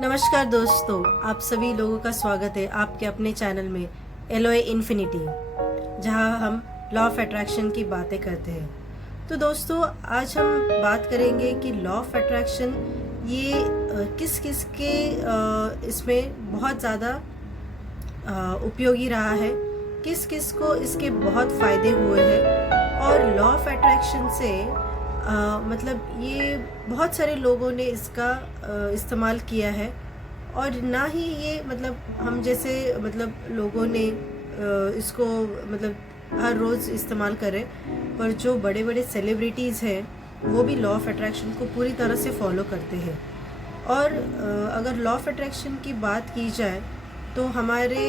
नमस्कार दोस्तों, आप सभी लोगों का स्वागत है आपके अपने चैनल में एलोए इन्फिनिटी, जहां हम लॉ ऑफ अट्रैक्शन की बातें करते हैं। तो दोस्तों, आज हम बात करेंगे कि लॉ ऑफ अट्रैक्शन ये किस किस के इसमें बहुत ज़्यादा उपयोगी रहा है, किस किस को इसके बहुत फ़ायदे हुए हैं। और लॉ ऑफ अट्रैक्शन से मतलब ये बहुत सारे लोगों ने इसका इस्तेमाल किया है, और ना ही ये मतलब हम जैसे मतलब लोगों ने इसको मतलब हर रोज़ इस्तेमाल करें, पर जो बड़े बड़े सेलिब्रिटीज़ हैं वो भी लॉ ऑफ अट्रैक्शन को पूरी तरह से फॉलो करते हैं। और अगर लॉ ऑफ अट्रैक्शन की बात की जाए तो हमारे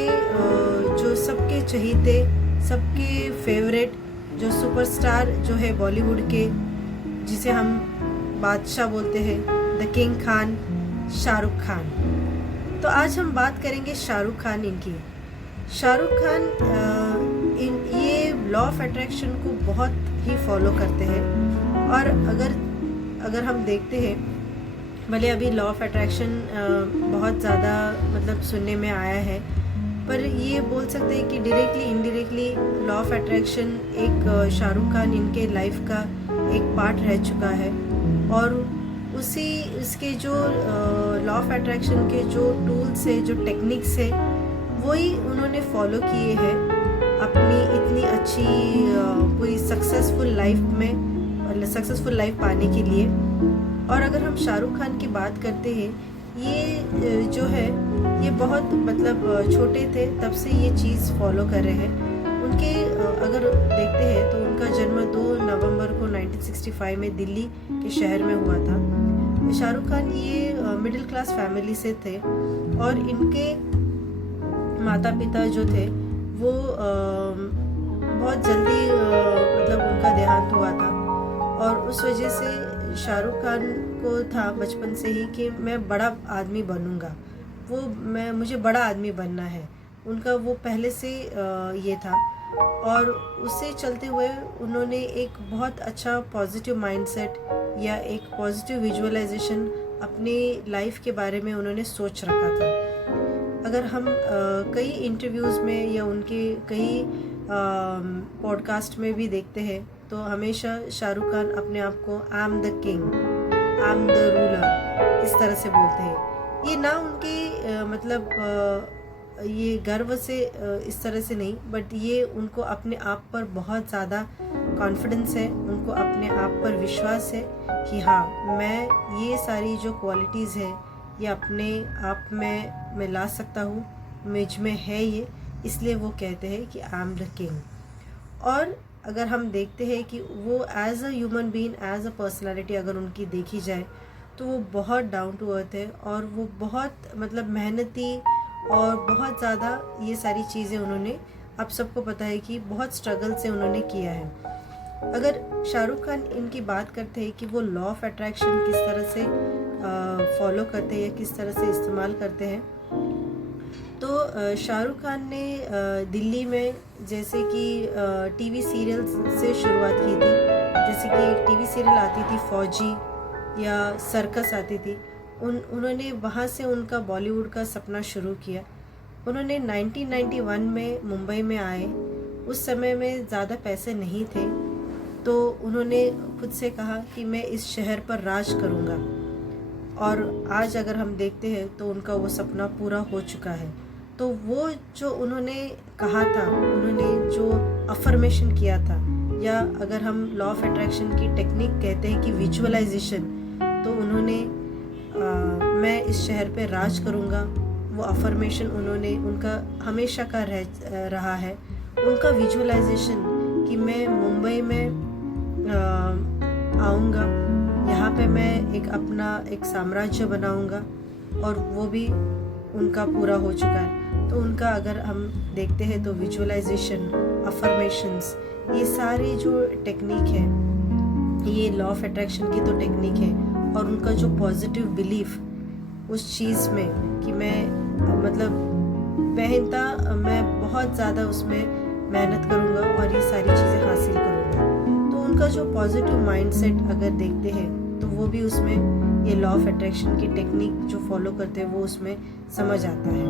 जो सबके चहीते, सबके फेवरेट जो सुपरस्टार जो है बॉलीवुड के, जिसे हम बादशाह बोलते हैं, द किंग खान, शाहरुख खान। तो आज हम बात करेंगे शाहरुख खान इनकी। शाहरुख खान ये लॉ ऑफ अट्रैक्शन को बहुत ही फॉलो करते हैं। और अगर हम देखते हैं, भले अभी लॉ ऑफ अट्रैक्शन बहुत ज़्यादा मतलब सुनने में आया है, पर ये बोल सकते हैं कि directly indirectly law of attraction एक शाहरुख खान इनके लाइफ का एक पार्ट रह चुका है। और इसके जो लॉ ऑफ अट्रैक्शन के जो टूल्स है, जो टेक्निक्स है, वही उन्होंने फॉलो किए हैं अपनी इतनी अच्छी पूरी सक्सेसफुल लाइफ पाने के लिए। और अगर हम शाहरुख खान की बात करते हैं, ये जो है ये बहुत मतलब छोटे थे तब से ये चीज़ फॉलो कर रहे हैं। उनके अगर देखते हैं तो उनका जन्म 2 नवंबर को 1965 में दिल्ली के शहर में हुआ था। शाहरुख खान ये मिडिल क्लास फैमिली से थे, और इनके माता पिता जो थे वो बहुत जल्दी मतलब उनका देहांत हुआ था। और उस वजह से शाहरुख खान को था बचपन से ही कि मैं बड़ा आदमी बनूंगा, मुझे बड़ा आदमी बनना है। उनका वो पहले से ये था, और उससे चलते हुए उन्होंने एक बहुत अच्छा पॉजिटिव माइंडसेट या एक पॉजिटिव विजुअलाइजेशन अपनी लाइफ के बारे में उन्होंने सोच रखा था। अगर हम कई इंटरव्यूज़ में या उनके कई पॉडकास्ट में भी देखते हैं, तो हमेशा शाहरुख खान अपने आप को I am the king, I am the ruler इस तरह से बोलते हैं। ये ना उनके मतलब ये गर्व से इस तरह से नहीं, बट ये उनको अपने आप पर बहुत ज़्यादा कॉन्फिडेंस है, उनको अपने आप पर विश्वास है कि हाँ, मैं ये सारी जो क्वालिटीज़ है ये अपने आप में मैं ला सकता हूँ, मुझ में है ये, इसलिए वो कहते हैं कि आई एम द किंग। और अगर हम देखते हैं कि वो as a human being, as a personality अगर उनकी देखी जाए, तो वो बहुत डाउन टू अर्थ है, और वो बहुत मतलब मेहनती, और बहुत ज़्यादा ये सारी चीज़ें उन्होंने, आप सबको पता है कि बहुत स्ट्रगल से उन्होंने किया है। अगर शाहरुख खान इनकी बात करते हैं कि वो लॉ ऑफ अट्रैक्शन किस तरह से फॉलो करते हैं या किस तरह से इस्तेमाल करते हैं, तो शाहरुख खान ने दिल्ली में जैसे कि टीवी सीरियल से शुरुआत की थी। जैसे कि एक टीवी सीरियल आती थी फौजी, या सर्कस आती थी, उन्होंने वहाँ से उनका बॉलीवुड का सपना शुरू किया। उन्होंने 1991 में मुंबई में आए। उस समय में ज़्यादा पैसे नहीं थे, तो उन्होंने खुद से कहा कि मैं इस शहर पर राज करूँगा। और आज अगर हम देखते हैं तो उनका वो सपना पूरा हो चुका है। तो वो जो उन्होंने कहा था, उन्होंने जो अफर्मेशन किया था, या अगर हम लॉ ऑफ अट्रैक्शन की टेक्निक कहते हैं कि विजुअलाइजेशन, तो उन्होंने मैं इस शहर पे राज करूँगा, वो अफर्मेशन उन्होंने उनका हमेशा का रहा है। उनका विजुअलाइजेशन कि मैं मुंबई में आऊँगा, यहाँ पे मैं अपना एक साम्राज्य बनाऊँगा, और वो भी उनका पूरा हो चुका है। तो उनका अगर हम देखते हैं तो विजुअलाइजेशन, अफर्मेशंस, ये सारी जो टेक्निक है, ये लॉ ऑफ अट्रैक्शन की तो टेक्निक है। और उनका जो पॉजिटिव बिलीफ उस चीज़ में कि मैं मतलब मैं बहुत ज़्यादा उसमें मेहनत करूँगा और ये सारी चीज़ें हासिल करूँगा, तो उनका जो पॉजिटिव माइंडसेट अगर देखते हैं तो वो भी उसमें ये लॉ ऑफ अट्रैक्शन की टेक्निक जो फॉलो करते हैं वो उसमें समझ आता है।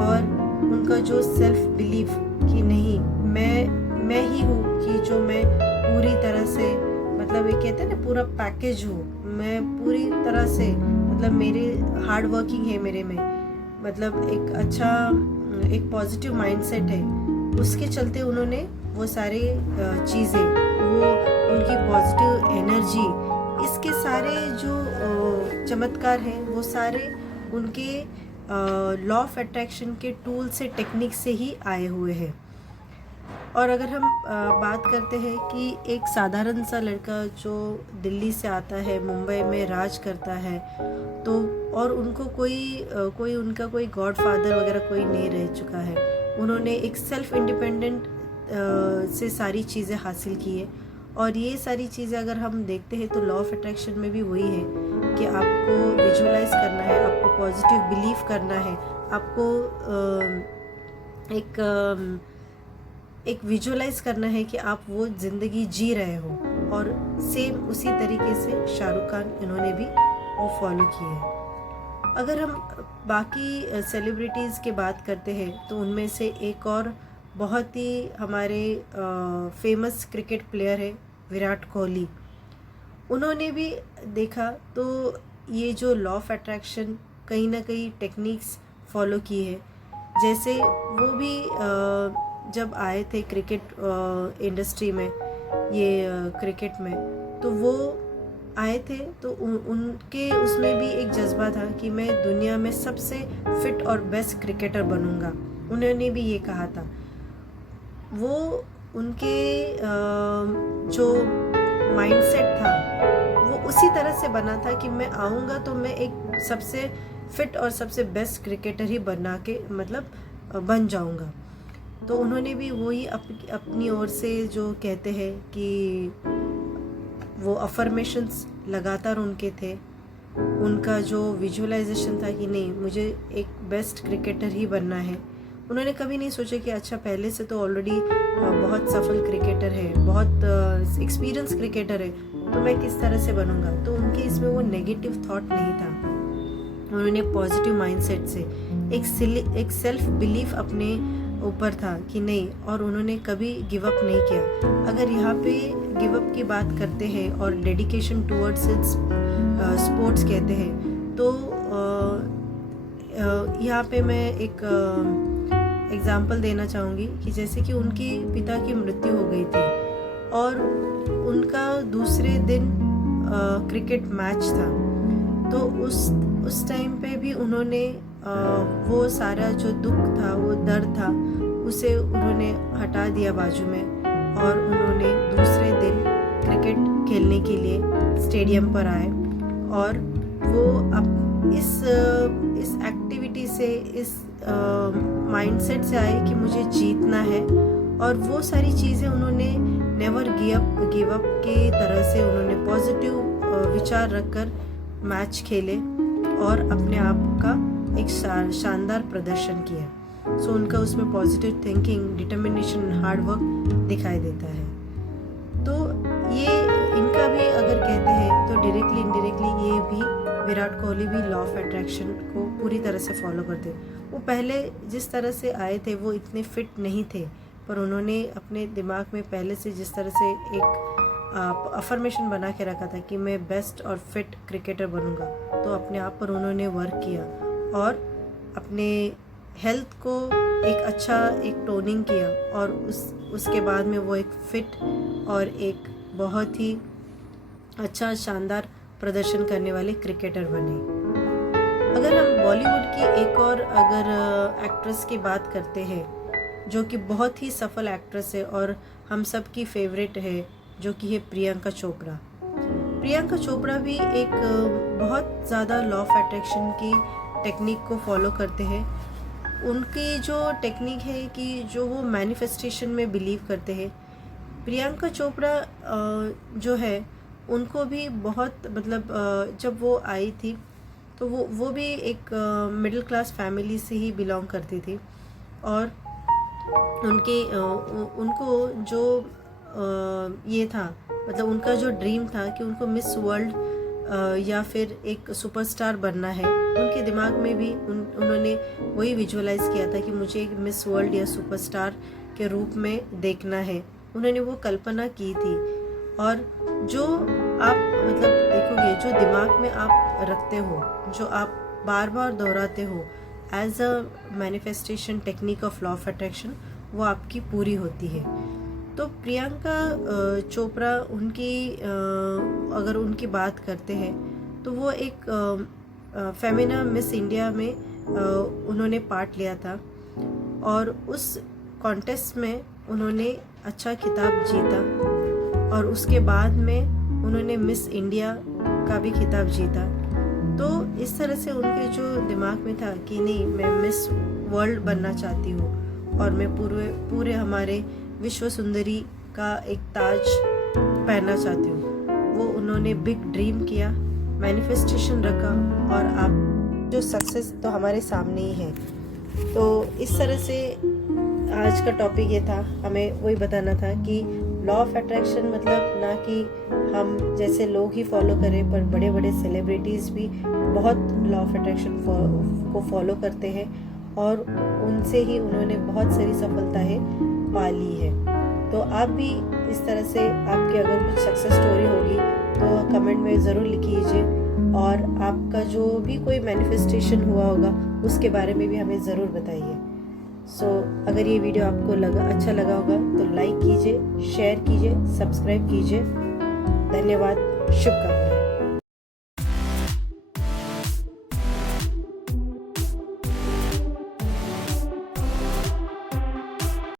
और उनका जो सेल्फ बिलीफ कि नहीं, मैं ही हूँ कि जो मैं पूरी तरह से, मतलब ये कहते हैं ना, पूरा पैकेज हूँ, मैं पूरी तरह से, मतलब मेरे हार्ड वर्किंग है मेरे में, मतलब एक अच्छा एक पॉजिटिव माइंडसेट है, उसके चलते उन्होंने वो सारे चीज़ें, वो उनकी पॉजिटिव एनर्जी, इसके सारे जो चमत्कार हैं वो सारे उनके लॉ ऑफ अट्रैक्शन के टूल से, टेक्निक से ही आए हुए हैं। और अगर हम बात करते हैं कि एक साधारण सा लड़का जो दिल्ली से आता है, मुंबई में राज करता है, तो और उनको कोई उनका कोई गॉडफादर वगैरह कोई नहीं रह चुका है, उन्होंने एक सेल्फ इंडिपेंडेंट से सारी चीज़ें हासिल की है। और ये सारी चीज़ें अगर हम देखते हैं तो लॉ ऑफ अट्रैक्शन में भी वही है कि आपको विजुअलाइज करना है, आपको पॉजिटिव बिलीव करना है, आपको एक विजुअलाइज करना है कि आप वो ज़िंदगी जी रहे हो। और सेम उसी तरीके से शाहरुख खान इन्होंने भी वो फॉलो किए है। अगर हम बाकी सेलिब्रिटीज़ की बात करते हैं तो उनमें से एक और बहुत ही हमारे फेमस क्रिकेट प्लेयर है विराट कोहली। उन्होंने भी देखा तो ये जो लॉ ऑफ अट्रैक्शन कहीं ना कहीं टेक्निक्स फॉलो की है। जैसे वो भी जब आए थे क्रिकेट इंडस्ट्री में, ये क्रिकेट में, तो वो आए थे तो उनके उसमें भी एक जज्बा था कि मैं दुनिया में सबसे फिट और बेस्ट क्रिकेटर बनूंगा। उन्होंने भी ये कहा था। वो उनके जो माइंडसेट था वो उसी तरह से बना था कि मैं आऊँगा तो मैं एक सबसे फिट और सबसे बेस्ट क्रिकेटर ही बना के, मतलब बन जाऊँगा। तो उन्होंने भी वही अपनी ओर से जो कहते हैं कि वो अफर्मेशंस लगातार उनके थे, उनका जो विजुअलाइजेशन था कि नहीं, मुझे एक बेस्ट क्रिकेटर ही बनना है। उन्होंने कभी नहीं सोचा कि अच्छा पहले से तो ऑलरेडी बहुत सफल क्रिकेटर है, बहुत एक्सपीरियंस क्रिकेटर है, तो मैं किस तरह से बनूंगा। तो उनके इसमें वो नेगेटिव थॉट नहीं था। उन्होंने पॉजिटिव माइंडसेट से एक सेल्फ बिलीफ अपने ऊपर था कि नहीं, और उन्होंने कभी गिव अप नहीं किया। अगर यहाँ पे गिव अप की बात करते हैं और डेडिकेशन टुवर्ड्स स्पोर्ट्स कहते हैं, तो यहाँ पे मैं एक एग्जाम्पल देना चाहूँगी कि जैसे कि उनके पिता की मृत्यु हो गई थी और उनका दूसरे दिन क्रिकेट मैच था। तो उस टाइम पे भी उन्होंने वो सारा जो दुख था, वो दर्द था, उसे उन्होंने हटा दिया बाजू में, और उन्होंने दूसरे दिन क्रिकेट खेलने के लिए स्टेडियम पर आए। और वो अब इस एक्टिविटी से, इस माइंडसेट से आए कि मुझे जीतना है। और वो सारी चीज़ें उन्होंने नेवर गिव अप के तरह से उन्होंने पॉजिटिव विचार रखकर मैच खेले और अपने आप का एक शानदार प्रदर्शन किया। सो उनका उसमें positive thinking, determination, hard work दिखाई देता है। तो ये इनका भी अगर कहते हैं तो डायरेक्टली इनडायरेक्टली ये भी विराट कोहली भी लॉ ऑफ अट्रैक्शन को पूरी तरह से फॉलो करते। वो पहले जिस तरह से आए थे वो इतने फिट नहीं थे, पर उन्होंने अपने दिमाग में पहले से जिस तरह से एक अफर्मेशन बना के रखा था कि मैं बेस्ट और फिट क्रिकेटर बनूंगा, तो अपने आप पर उन्होंने वर्क किया और अपने हेल्थ को एक अच्छा एक टोनिंग किया, और उसके बाद में वो एक फिट और एक बहुत ही अच्छा शानदार प्रदर्शन करने वाले क्रिकेटर बने। अगर हम बॉलीवुड की एक और अगर एक्ट्रेस की बात करते हैं जो कि बहुत ही सफल एक्ट्रेस है और हम सब की फेवरेट है, जो कि है प्रियंका चोपड़ा। प्रियंका चोपड़ा भी एक बहुत ज़्यादा लॉ ऑफ अट्रैक्शन की टेक्निक को फॉलो करते हैं। उनकी जो टेक्निक है कि जो वो मैनिफेस्टेशन में बिलीव करते हैं। प्रियंका चोपड़ा जो है उनको भी बहुत, मतलब जब वो आई थी तो वो भी एक मिडिल क्लास फैमिली से ही बिलोंग करती थी, और उनको जो ये था, मतलब उनका जो ड्रीम था कि उनको मिस वर्ल्ड या फिर एक सुपरस्टार बनना है, उनके दिमाग में भी उन्होंने वही विजुअलाइज किया था कि मुझे एक मिस वर्ल्ड या सुपरस्टार के रूप में देखना है। उन्होंने वो कल्पना की थी। और जो आप मतलब देखोगे, जो दिमाग में आप रखते हो, जो आप बार बार दोहराते हो as a manifestation technique of law of attraction, वो आपकी पूरी होती है। तो प्रियंका चोपड़ा, अगर उनकी बात करते हैं तो वो एक फेमिना मिस इंडिया में उन्होंने पार्ट लिया था और उस कॉन्टेस्ट में उन्होंने अच्छा खिताब जीता और उसके बाद में उन्होंने मिस इंडिया का भी खिताब जीता। तो इस तरह से उनके जो दिमाग में था कि नहीं, मैं मिस वर्ल्ड बनना चाहती हूँ और मैं पूरे हमारे विश्व सुंदरी का एक ताज पहनना चाहती हूँ। वो उन्होंने बिग ड्रीम किया, मैनिफेस्टेशन रखा और आप जो सक्सेस तो हमारे सामने ही है। तो इस तरह से आज का टॉपिक ये था, हमें वही बताना था कि लॉ ऑफ अट्रैक्शन मतलब ना कि हम जैसे लोग ही फॉलो करें, पर बड़े बड़े सेलिब्रिटीज़ भी बहुत लॉ ऑफ अट्रैक्शन को फॉलो करते हैं और उनसे ही उन्होंने बहुत सारी सफलताएं पा ली है। तो आप भी इस तरह से, आपकी अगर कुछ सक्सेस स्टोरी होगी तो कमेंट में ज़रूर लिखिए और आपका जो भी कोई मैनिफेस्टेशन हुआ होगा उसके बारे में भी हमें ज़रूर बताइए। अगर ये वीडियो आपको अच्छा लगा होगा तो लाइक कीजिए, शेयर कीजिए, सब्सक्राइब कीजिए। धन्यवाद, शुभकामनाएं।